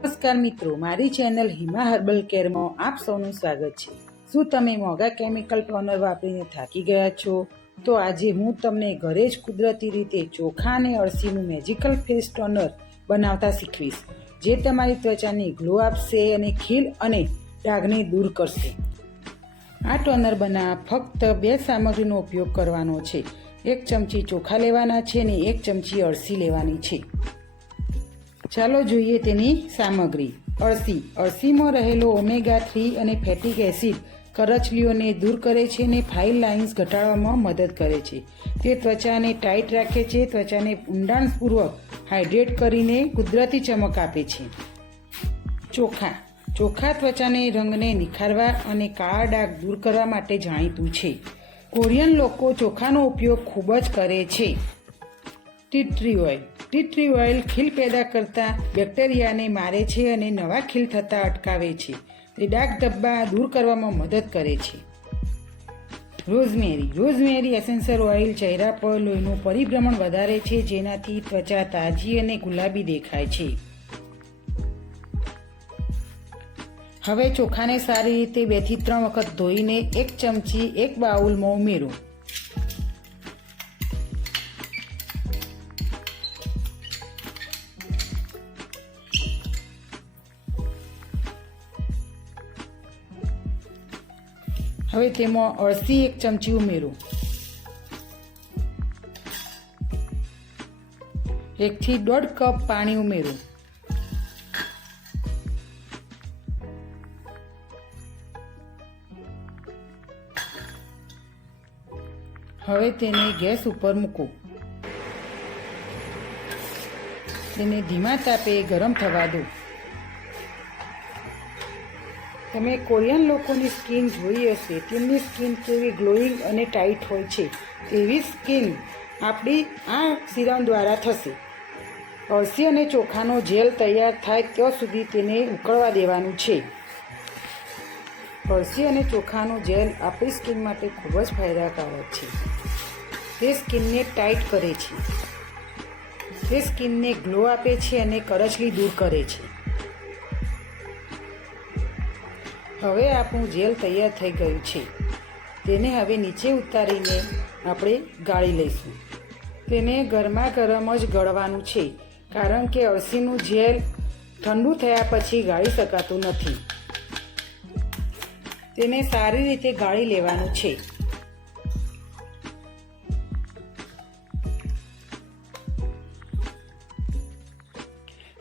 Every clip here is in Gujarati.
નમસ્કાર મિત્રો, મારી ચેનલ હિમા હર્બલ કેરમાં આપ સૌનું સ્વાગત છે। શું તમે મોંઘા કેમિકલ ટોનર વાપરીને થાકી ગયા છો? તો આજે હું તમને ઘરે જ કુદરતી રીતે ચોખા અને અળસીનું મેજિકલ ફેસ ટોનર બનાવતા શીખવીશ, જે તમારી ત્વચાને ગ્લો આપશે અને ખીલ અને ડાઘને દૂર કરશે। આ ટોનર બનાવવા ફક્ત 2 સામગ્રીનો ઉપયોગ કરવાનો છે। 1 ચમચી ચોખા લેવાના છે અને 1 ચમચી અળસી લેવાની છે। ચાલો જોઈએ તેની સામગ્રી। અળસીમાં રહેલો ઓમેગા 3 અને ફેટિક એસિડ કરચલીઓને દૂર કરે છે અને ફાઇન લાઇન્સ ઘટાડવામાં મદદ કરે છે। તે ત્વચાને ટાઈટ રાખે છે, ત્વચાને ઊંડાણપૂર્વક હાઇડ્રેટ કરીને કુદરતી ચમક આપે છે। ચોખા ત્વચાને રંગને નિખારવા અને કાળા ડાઘ દૂર કરવા માટે જાણીતું છે। કોરિયન લોકો ચોખાનો ઉપયોગ ખૂબ જ કરે છે। ટી ટ્રી ઓઇલ ખીલ પેદા કરતા બેક્ટેરિયાને મારે છે અને નવા ખીલ થતાં અટકાવે છે। તે ડાઘ ધબ્બા દૂર કરવામાં મદદ કરે છે। રોઝમેરી એસેન્શિયલ ઓઇલ ચહેરા પર લોહીનું પરિભ્રમણ વધારે છે, જેનાથી ત્વચા તાજી અને ગુલાબી દેખાય છે। હવે ચોખાને સારી રીતે 2 થી 3 વખત ધોઈને 1 ચમચી 1 બાઉલમાં ઉમેરો। હવે તેમાં અળસી 1 ચમચી ઉમેરો। 1 થી 1.5 કપ પાણી ઉમેરો। હવે તેને ગેસ ઉપર મૂકો। તેને ધીમા તાપે ગરમ થવા દો। તમે કોરિયન લોકોની સ્કિન જોઈ હશે, તેમની સ્કિન કેવી ગ્લોઈંગ અને ટાઈટ હોય છે, તેવી સ્કિન આપણી આ સિરમ દ્વારા થશે। અળસી અને ચોખાનો જેલ તૈયાર થાય ત્યાં સુધી તેને ઉકળવા દેવાનું છે। અળસી અને ચોખાનો જેલ આપણી સ્કિન માટે ખૂબ જ ફાયદાકારક છે। તે સ્કિનને ટાઈટ કરે છે, તે સ્કિનને ગ્લો આપે છે અને કરચલી દૂર કરે છે। હવે આપણું જેલ તૈયાર થઈ ગયું છે। તેને હવે નીચે ઉતારીને આપણે ગાળી લઈશું। તેને ગરમા ગરમ જ ગળવાનું છે, કારણ કે અળસીનું જેલ ઠંડુ થયા પછી ગાળી શકાતું નથી। તેને સારી રીતે ગાળી લેવાનું છે।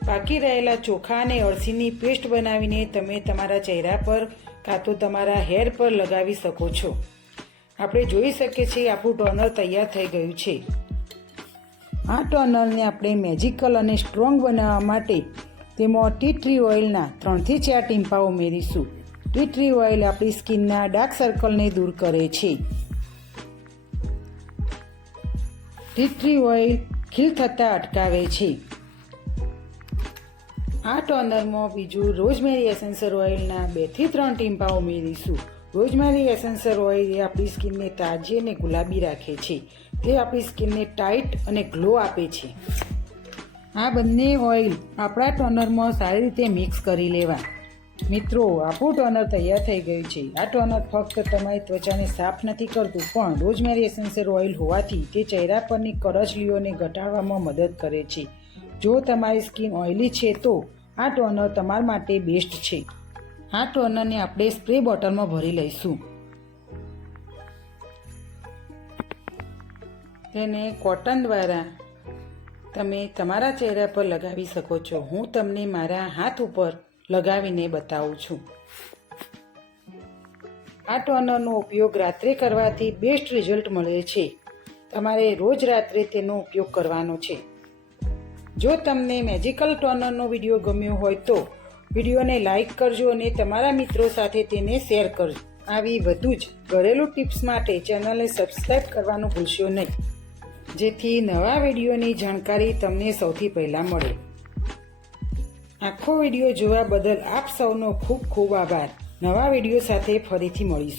બાકી રહેલા ચોખા અને અળસીની પેસ્ટ બનાવીને તમે તમારા ચહેરા પર કાં તો તમારા હેર પર લગાવી શકો છો। આપણે જોઈ શકીએ છીએ આપણું ટોનર તૈયાર થઈ ગયું છે। આ ટોનરને આપણે મેજિકલ અને સ્ટ્રોંગ બનાવવા માટે તેમાં ટી ટ્રી ઓઇલના 3 થી 4 ટીમ્પા ઉમેરીશું। ટી ટ્રી ઓઇલ આપણી સ્કિનના ડાર્ક સર્કલને દૂર કરે છે। ટી ટ્રી ઓઇલ ખીલ થતાં અટકાવે છે। આ ટોનરમાં બીજું રોઝમેરી એસેન્શિયલ ઓઇલના 2 થી 3 ટીમ્પા ઉમેરીશું। રોઝમેરી એસેન્શિયલ ઓઇલ એ આપણી સ્કિનને તાજી અને ગુલાબી રાખે છે। તે આપણી સ્કિનને ટાઈટ અને ગ્લો આપે છે। આ બંને ઓઇલ આપણા ટોનરમાં સારી રીતે મિક્સ કરી લેવા। મિત્રો, આપણું ટોનર તૈયાર થઈ ગયું છે। આ ટોનર ફક્ત તમારી ત્વચાને સાફ નથી કરતું, પણ રોઝમેરી એસેન્શિયલ ઓઇલ હોવાથી તે ચહેરા પરની કરચલીઓને ઘટાડવામાં મદદ કરે છે। જો તમારી સ્કિન ઓઇલી છે તો આ ટોનર તમારા માટે બેસ્ટ છે। આ ટોનરને આપણે સ્પ્રે બોટલમાં ભરી લઈશું। તેને કોટન દ્વારા તમે તમારા ચહેરા પર લગાવી શકો છો। હું તમને મારા હાથ ઉપર લગાવીને બતાવું છું। આ ટોનરનો ઉપયોગ રાત્રે કરવાથી બેસ્ટ રિઝલ્ટ મળે છે। તમારે રોજ રાત્રે તેનો ઉપયોગ કરવાનો છે। જો તમને મેજિકલ ટોનરનો વિડીયો ગમ્યો હોય તો વિડીયોને લાઈક કરજો અને તમારા મિત્રો સાથે તેને શેર કરજો। આવી વધુ જ ઘરેલું ટિપ્સ માટે ચેનલને સબસ્ક્રાઈબ કરવાનું ભૂલશો નહીં, જેથી નવા વિડીયોની જાણકારી તમને સૌથી પહેલાં મળે। આખો વિડીયો જોવા બદલ આપ સૌનો ખૂબ ખૂબ આભાર। નવા વિડીયો સાથે ફરીથી મળીશું।